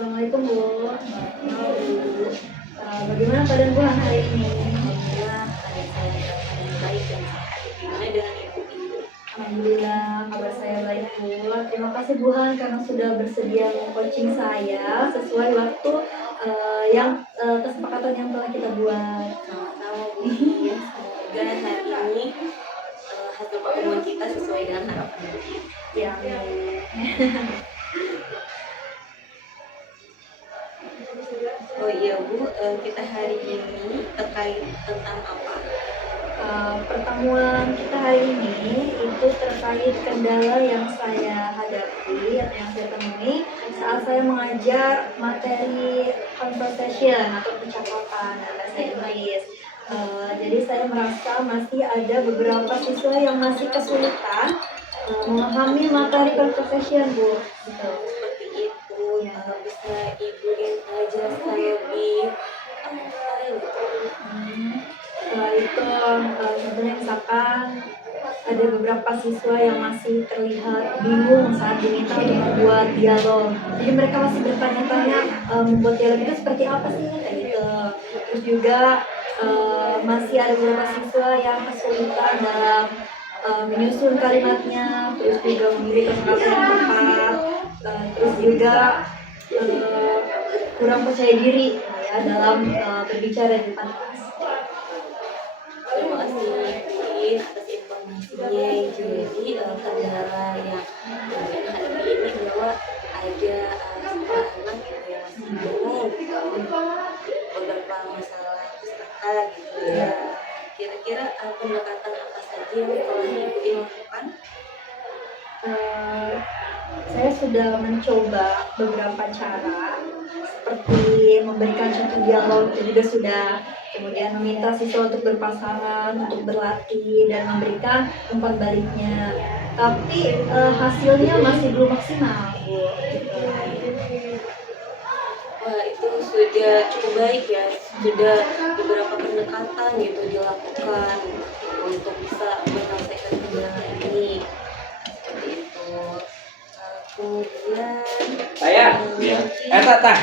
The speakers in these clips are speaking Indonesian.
Assalamualaikum Bu. Bagaimana keadaan Bu hari ini? Alhamdulillah ada saya keadaan baik dan sehat. Gimana dengan ibu? Alhamdulillah kabar saya baik Bu. Terima kasih Bu Han karena sudah bersedia coaching saya sesuai waktu kesepakatan yang telah kita buat. Sama-sama Bu. Ya, semoga hari ini hasil pertemuan kita sesuai dengan harapan. Ya. Oh iya Bu, kita hari ini terkait tentang apa? Pertemuan kita hari ini itu terkait kendala yang saya hadapi atau yang saya temui saat saya mengajar materi conversation atau percakapan bahasa Inggris. Jadi saya merasa masih ada beberapa siswa yang masih kesulitan memahami materi conversation Bu. Gitu. Seperti itu, ya. Bisa Ibu yang jelaskan lebih detail gitu. Setelah itu sebenarnya misalkan ada beberapa siswa yang masih terlihat bingung saat diminta untuk membuat dialog. Jadi mereka masih bertanya-tanya membuat dialog itu seperti apa sih kayak gitu. Terus juga masih ada beberapa siswa yang kesulitan dalam menyusun kalimatnya, terus juga memilih kata-kata yang tepat, terus juga kurang percaya diri ya dalam berbicara di depan kelas. Terima kasih Ibu atas informasinya. Jadi kendala yang kalian hadapi ini bahwa ada sekolah anak gitu yang masih bingung beberapa masalah pustaka gitu ya. Kira-kira pendekatan apa saja yang telah Ibu lakukan? Saya sudah mencoba beberapa cara seperti memberikan contoh dialog itu juga sudah, kemudian meminta siswa untuk berpasangan, untuk berlatih dan memberikan umpan baliknya, tapi hasilnya masih belum maksimal Bu. Wah, itu sudah cukup baik ya, sudah beberapa pendekatan gitu dilakukan untuk bisa menyelesaikan kendala ini. Seperti itu. Kemudian Saya, tah,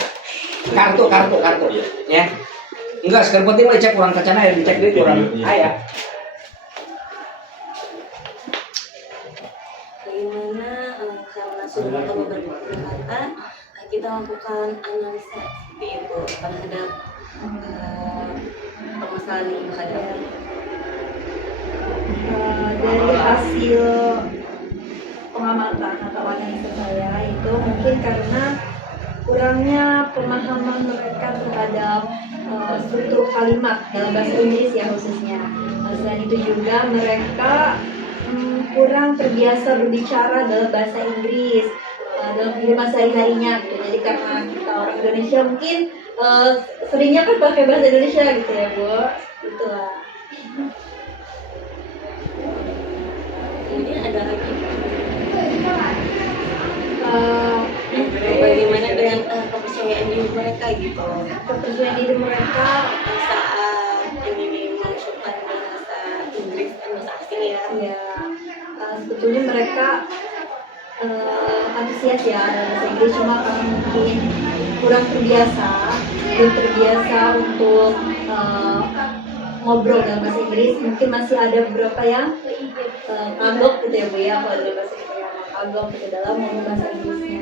kartu, ya. Enggak, sekarang penting mah cek kurang kacana ya, dicek deh kurang. Ayah. Bagaimana karena sudah mencoba beberapa pendekatan, kita lakukan analisa seperti itu terhadap permasalahan yang dihadapi. Dari hasil pengamatan atau analisa saya itu mungkin karena kurangnya pemahaman mereka terhadap struktur kalimat dalam bahasa Inggris ya khususnya. Selain itu juga mereka kurang terbiasa berbicara dalam bahasa Inggris dalam kehidupan sehari-harinya gitu. Jadi karena kita orang Indonesia mungkin seringnya kan pakai bahasa Indonesia gitu ya Bu. Itulah. Kemudian ada lagi bagaimana dengan kepercayaan diri mereka gitu, kepercayaan diri mereka saat ini mengucapkan bahasa Inggris dan bahasa asing ya. Sebetulnya mereka antusias ya dalam bahasa Inggris, cuma karena mungkin kurang terbiasa, belum terbiasa untuk ngobrol dalam bahasa Inggris. Mungkin masih ada beberapa yang kagok gitu ya Bu ya, kalau dalam bahasa Inggris kagok gitu dalam ngomong bahasa Inggrisnya.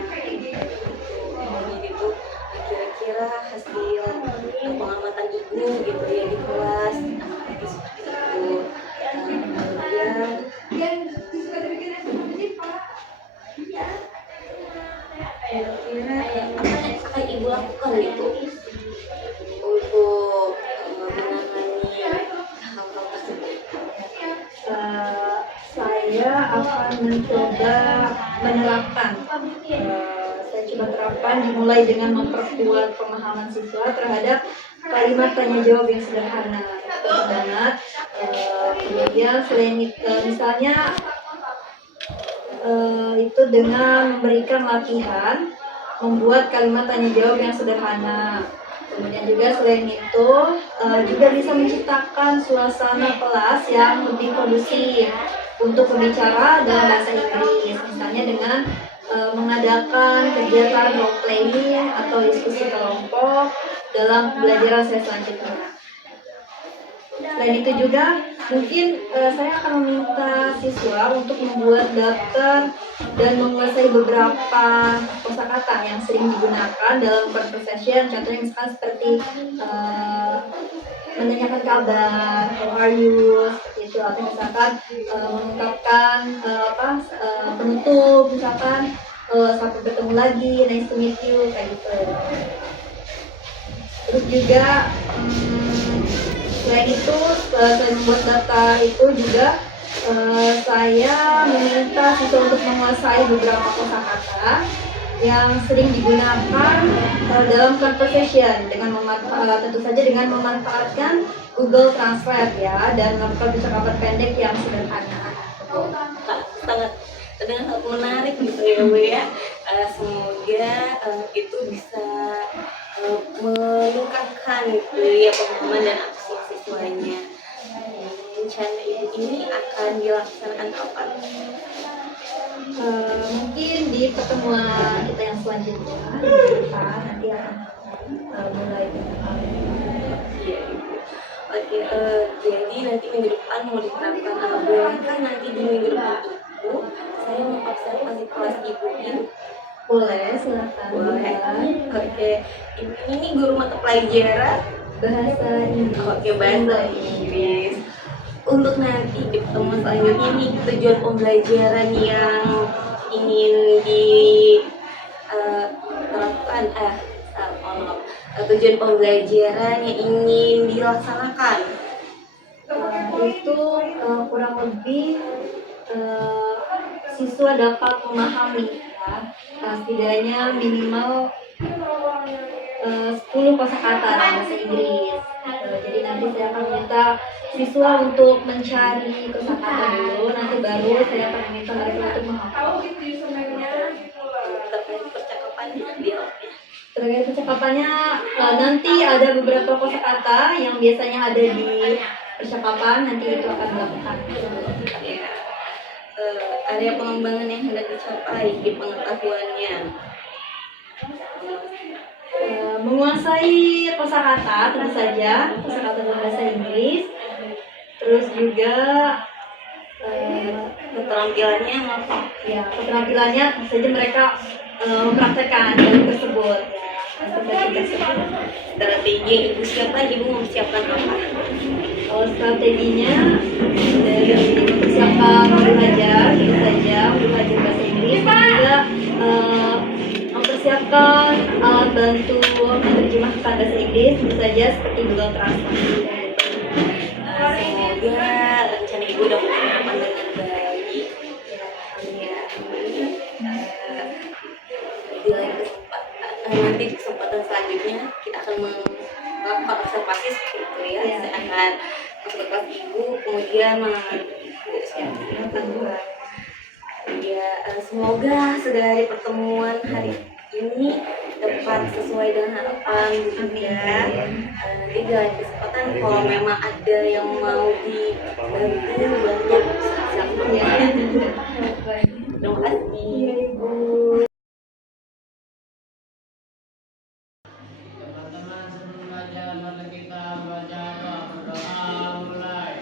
Jadi itu kira-kira hasil pengamatan Ibu gitu ya di kelas itu seperti itu. Kemudian kira-kira apa yang akan Ibu lakukan gitu untuk menangani hal-hal tersebut? Saya akan mencoba menerapkan. Saya coba terapkan dimulai dengan memperkuat pemahaman siswa terhadap kalimat tanya jawab yang sederhana banget. Kemudian selain itu, misalnya itu dengan memberikan latihan membuat kalimat tanya jawab yang sederhana. Kemudian juga selain itu juga bisa menciptakan suasana kelas yang lebih kondusif untuk berbicara dalam bahasa Inggris, misalnya dengan mengadakan kegiatan role playing atau diskusi kelompok dalam pembelajaran saya selanjutnya. Selain itu juga mungkin saya akan meminta siswa untuk membuat daftar dan menguasai beberapa kosakata yang sering digunakan dalam conversation. Contohnya misalkan seperti menanyakan kabar, how are you, seperti itu. Atau misalkan mengungkapkan penutup, misalkan sampai bertemu lagi, nice to meet you, kayak gitu. Terus juga selain itu, selain membuat daftar itu juga saya meminta siswa untuk menguasai beberapa kosakata yang sering digunakan dalam conversation dengan tentu saja dengan memanfaatkan Google Translate ya, dan melakukan percakapan pendek yang sederhana. Sangat sangat menarik gitu ya Bu ya. Semoga itu bisa meningkatkan gitu ya pemahaman dan antusias siswanya. Rencana ini akan dilaksanakan kapan? Mungkin di pertemuan kita yang selanjutnya nanti akan mulai. Iya Ibu. Oke, jadi nanti minggu depan mau diterapkan. Bolehkah nanti di minggu depan itu saya mengobservasi kelas Ibu ini? Boleh, silakan. Boleh. Oke, ini guru mata pelajaran Bahasa Inggris. Oke, bahasa Inggris. Untuk nanti di pertemuan selanjutnya nih, tujuan pembelajaran yang ingin diterapkan, tujuan pembelajaran yang ingin dilaksanakan. Itu kurang lebih siswa dapat memahami ya, setidaknya minimal 10 kosakata dalam bahasa Inggris. Jadi nanti saya akan minta siswa untuk mencari kosakata dulu, nanti baru saya akan minta mereka untuk menghafal. Terkait percakapannya, dialognya. Terkait percakapannya, nanti ada beberapa kosakata yang biasanya ada di percakapan, nanti itu akan dilakukan. Ya. Area pengembangan yang hendak dicapai di pengetahuannya. Menguasai kosakata tentu saja, kosakata dalam bahasa Inggris. Terus juga Keterampilannya apa? ya, keterampilannya tentu saja mereka mempraktekkan hal tersebut ya. Strategi yang Ibu siapkan, Ibu mempersiapkan apa? Kalau strateginya dari mempersiapkan guru belajar, tentu saja guru belajar bahasa Inggris, dan juga mempersiapkan alat bantu menerjemahkan bahasa Inggris, tentu saja seperti Google Translate. Semoga rencana Ibu dapat diterapkan dengan baik. Ya. Di lain kesempatan, nanti di kesempatan selanjutnya kita akan melakukan observasi seperti itu ya. Saya akan masuk ke kelas Ibu, kemudian mengambil Ibu siapa. Ya, semoga dari pertemuan hari ini dapat sesuai dengan harapan ya. Nanti di lain kesempatan kalau memang ada yang mau dibantu siapa ya. Terima kasih. Teman-teman sebelum belajar mari kita baca doa berdoa mulai.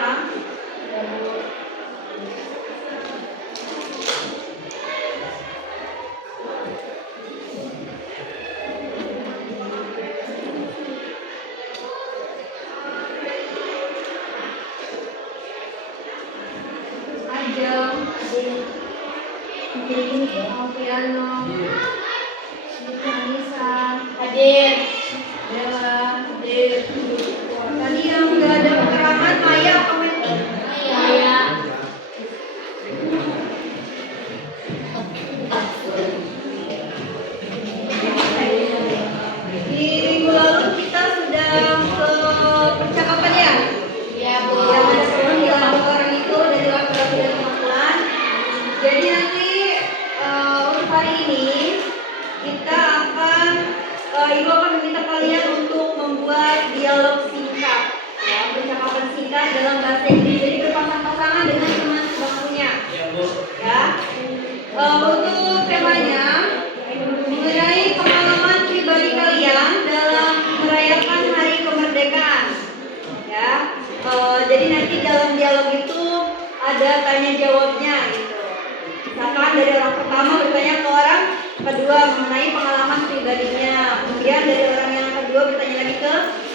sekarang. Ajeng, Alfiano, Anissa, hadir, Bella, hadir. Tadi yang udah ada keterangan Maya apa Meti? Maya. Di minggu lalu kita sudah ke percakapan ya? Iya, Bu. Yang ada perwakilan orang itu dari laki-laki dan perempuan. Jadi nanti untuk hari ini kita akan Ibu akan meminta kalian untuk membuat dialog singkat, ya, percakapan singkat dalam bahasa Inggris. Jadi berpasang-pasangan dengan teman sebangkunya. Ya. Untuk temanya mengenai pengalaman pribadi kalian dalam merayakan Hari Kemerdekaan. Ya. Jadi nanti dalam dialog itu ada tanya jawabnya gitu. Misalkan dari orang pertama bertanya ke orang kedua mengenai pengalaman pribadinya. Kemudian dari orang yang kedua bertanya lagi ke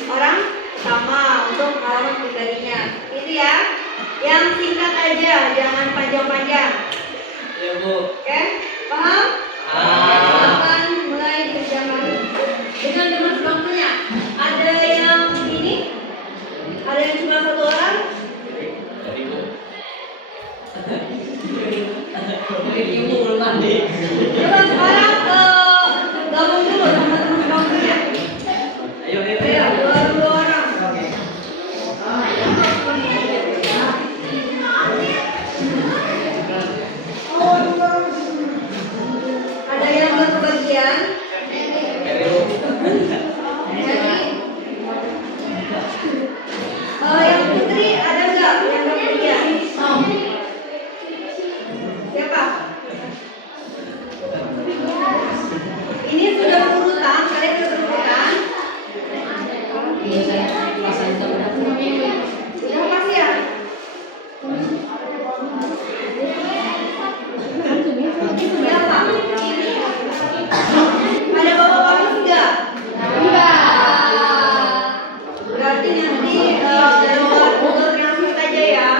orang pertama untuk pengalaman pribadinya. Itu ya. Yang singkat aja, jangan panjang-panjang. Iya, Bu. Oke? Paham? Silakan mulai berjalan dengan teman sebangkunya. Ada yang ini? Ada yang cuma satu orang? Ibu belum mandi. Coba sekarang gabung dulu sama teman sebangkunya. Ayo, Ya, dua orang. Ada yang belum kebagian? Yang putri ada nggak yang belum kebagian? Siapa? Ini sudah urutan, kalian sudah berurutan. Sudah kasih ya? Siapa? Ada bapak-bapak enggak? Berarti nanti lewat Google Translate aja ya.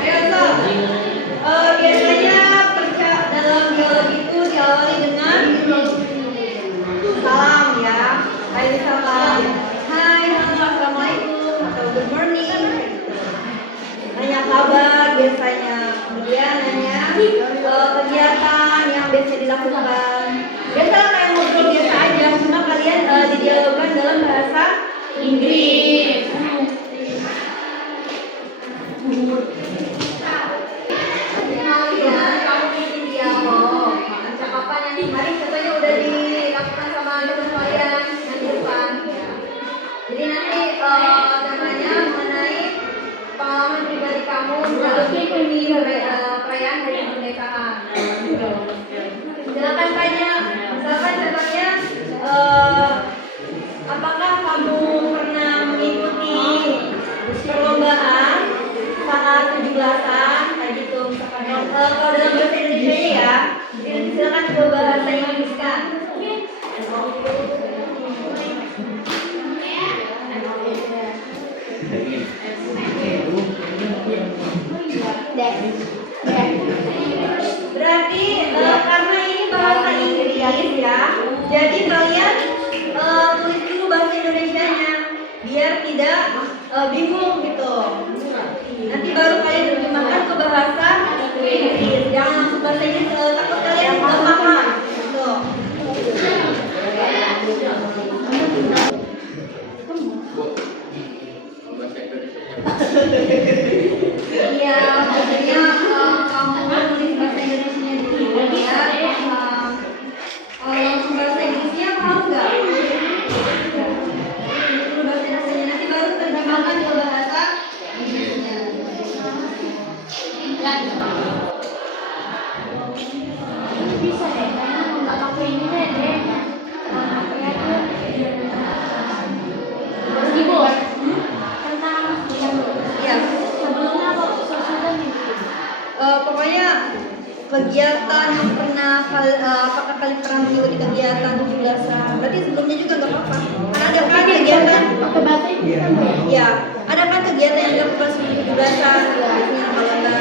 Ayo Sob. Biasanya dalam dialog itu diawali dengan salam ya. Hai salam. Hai, halo, assalamualaikum atau good morning. Nanya kabar biasanya. Kemudian nanya kegiatan yang biasa dilakukan. Biasa kayak ngobrol biasa aja, cuma kalian didialogkan dalam bahasa Inggris. Kalian kamu bikin dialog. Percakapan yang kemarin katanya udah dilakukan sama teman kalian yang di depan. Jadi nanti namanya mengenai pengalaman pribadi kamu dalam mengikuti perayaan Hari Kemerdekaan. Silakan tanya, misalkan contohnya apakah kamu pernah mengikuti perlombaan saat 17-an kayak gitu misalkan. Kalau dalam bahasa Indonesia ya, jadi nanti silakan coba bahasa Inggris kan. Berarti karena ini bahasa Inggris ya, jadi kalian tulis dulu bahasa Indonesianya biar tidak bingung gitu. Nanti baru kalian terjemahkan ke bahasa Inggris. Jangan langsung bahasa Inggris, takut kalian nggak paham. Gitu. Iya, maksudnya kamu nulis bahasa Indonesianya dulu ya. Kalau langsung bahasa Inggrisnya paham nggak? Dulu bahasa Indonesianya nanti baru terjemahkan ke bahasa Inggrisnya. Bisa deh, karena nggak pakai ini deh. Keyboard. kegiatan yang apakah kalian pernah mengikuti kegiatan 17-an? Berarti sebelumnya juga nggak apa-apa. Karena ada kan kegiatan pakai bahasa Inggris kan ya? ya, ada kan kegiatan yang dilakukan sebelum 17-an. Biasanya kalau nggak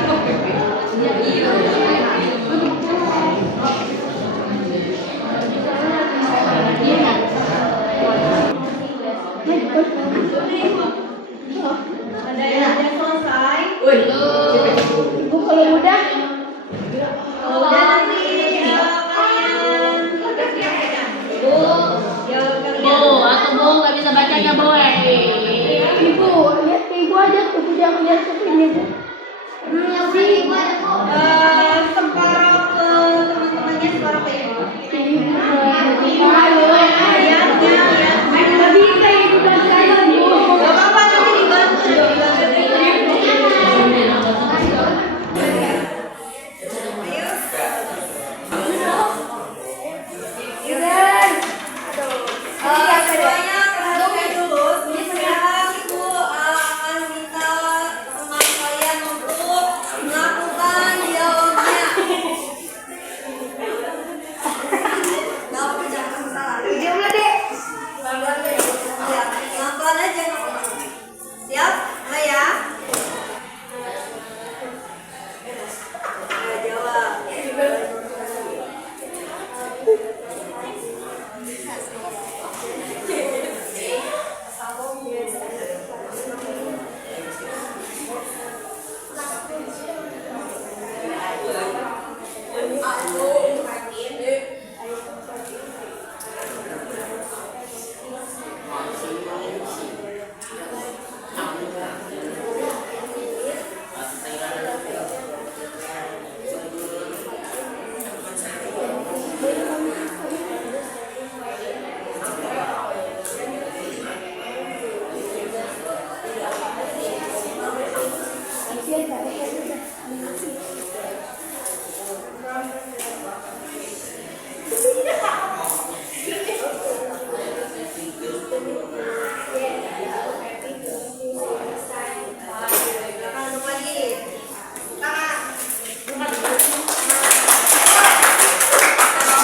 ada yang selesai. Ibu kalau udah Udah nanti kalian Bu, atau Bu nggak bisa bacanya Bu? ibu lihat ke ibu aja tuh jangan lihat ke ini Bu. separuh ke teman-temannya, separuh ke ibu. Ibu Ya. tadi saya ibu dan saya Bu. Gak apa-apa, nanti dibantu. Semuanya perhatikan dulu. Sekarang ibu akan minta teman kalian untuk melakukan dialognya. Jangan salah. Dia mulai deh. Pelan-pelan aja. Siap? Mulai ya. Ayo jawab.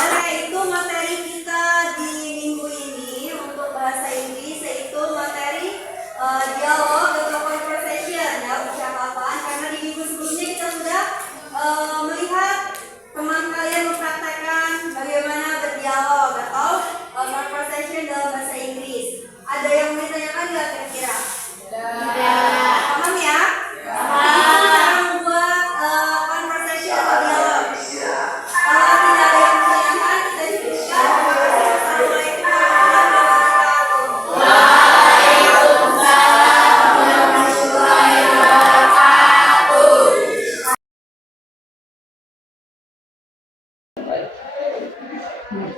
Nah, itu materi kita di minggu ini untuk bahasa Inggris, yaitu materi dialog atau conversation ya, percakapan. Karena di minggu sebelumnya kita sudah melihat teman kalian mempraktekkan bagaimana berdialog atau conversation dalam bahasa Inggris. Ada yang mau ditanyakan nggak kira-kira? Paham ya? Cara membuat conversation atau dialog. Kalau tidak ada yang menanyakan, kita cukupkan. Assalamualaikum warahmatullahi wabarakatuh.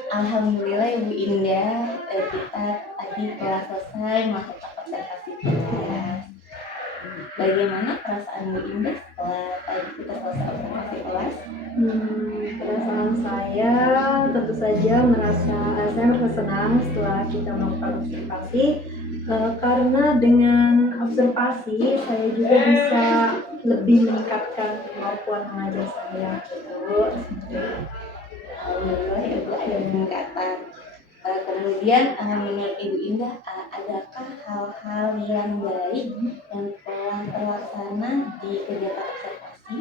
Alhamdulillah Ibu Indah, kita tadi telah selesai melakukan presentasi kelas. Bagaimana perasaan Bu Indah setelah tadi kita selesai observasi kelas? Perasaan saya tentu saja saya merasa senang setelah kita melakukan observasi, karena dengan observasi saya juga bisa lebih meningkatkan kemampuan mengajar saya gitu. Alhamdulillah Ibu ada peningkatan. Kemudian menurut Ibu Indah, adakah hal-hal yang baik yang telah terlaksana di kegiatan observasi?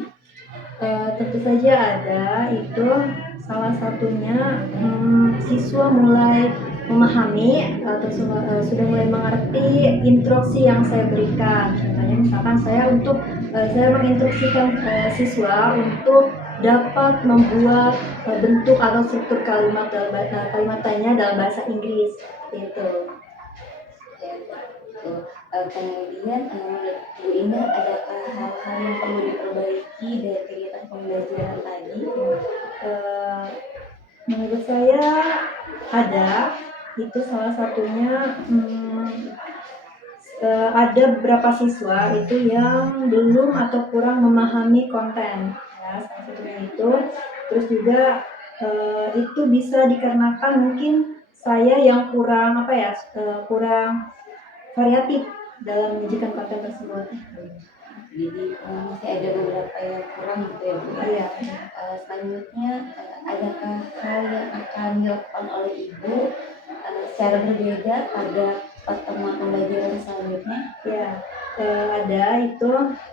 Tentu saja ada, itu salah satunya siswa mulai memahami atau sudah mulai mengerti instruksi yang saya berikan. Contohnya misalkan saya menginstruksikan siswa untuk dapat membuat bentuk atau struktur kalimat tanya dalam bahasa Inggris itu. Ya, betul. Kemudian menurut Bu Indah, adakah hal-hal yang perlu diperbaiki dari kegiatan pembelajaran tadi? Menurut saya ada, itu salah satunya ada beberapa siswa itu yang belum atau kurang memahami konten ya, salah satunya itu. Terus juga itu bisa dikarenakan mungkin saya yang kurang kurang variatif dalam menyajikan konten tersebut. Jadi masih ada beberapa yang kurang gitu ya Bu. Iya. Selanjutnya adakah hal yang akan dilakukan oleh Ibu secara berbeda pada pertemuan pembelajaran selanjutnya? Ya, ada itu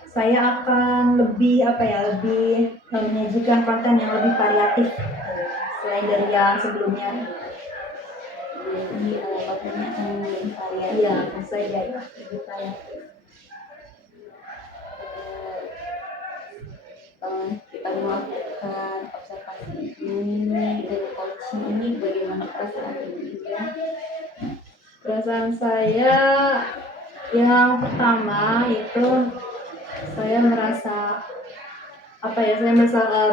saya akan lebih lebih menyajikan konten yang lebih variatif selain dari yang sebelumnya. Jadi kontennya akan lebih variatif. Iya, saya ya lebih variatif. Kita melakukan observasi ini dan coaching ini, bagaimana perasaan Ibu juga? Perasaan saya yang pertama itu saya merasa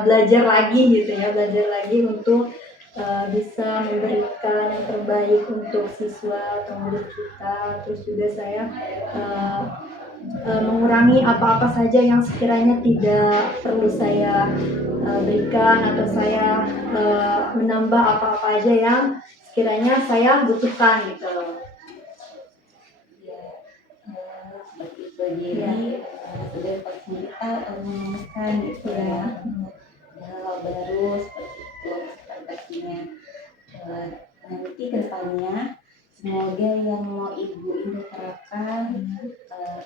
belajar lagi gitu ya, belajar lagi untuk bisa memberikan yang terbaik untuk siswa atau murid kita. Terus juga saya mengurangi apa-apa saja yang sekiranya tidak perlu saya berikan, atau saya menambah apa-apa aja yang sekiranya saya butuhkan gitu loh. Ya, seperti itu. Jadi sudah pasti kita menemukan gitu ya, hal baru seperti itu ekspektasinya. Nanti kedepannya semoga yang mau Ibu ini terapkan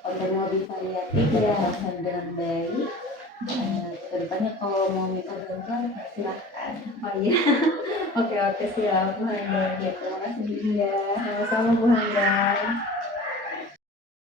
konten lebih variatif dan terlaksana dengan baik. Kedepannya kalau mau minta bantuan silahkan. Oh iya. Oke siap Bu Handai. Ya, terima kasih juga. Sama-sama Bu Handai.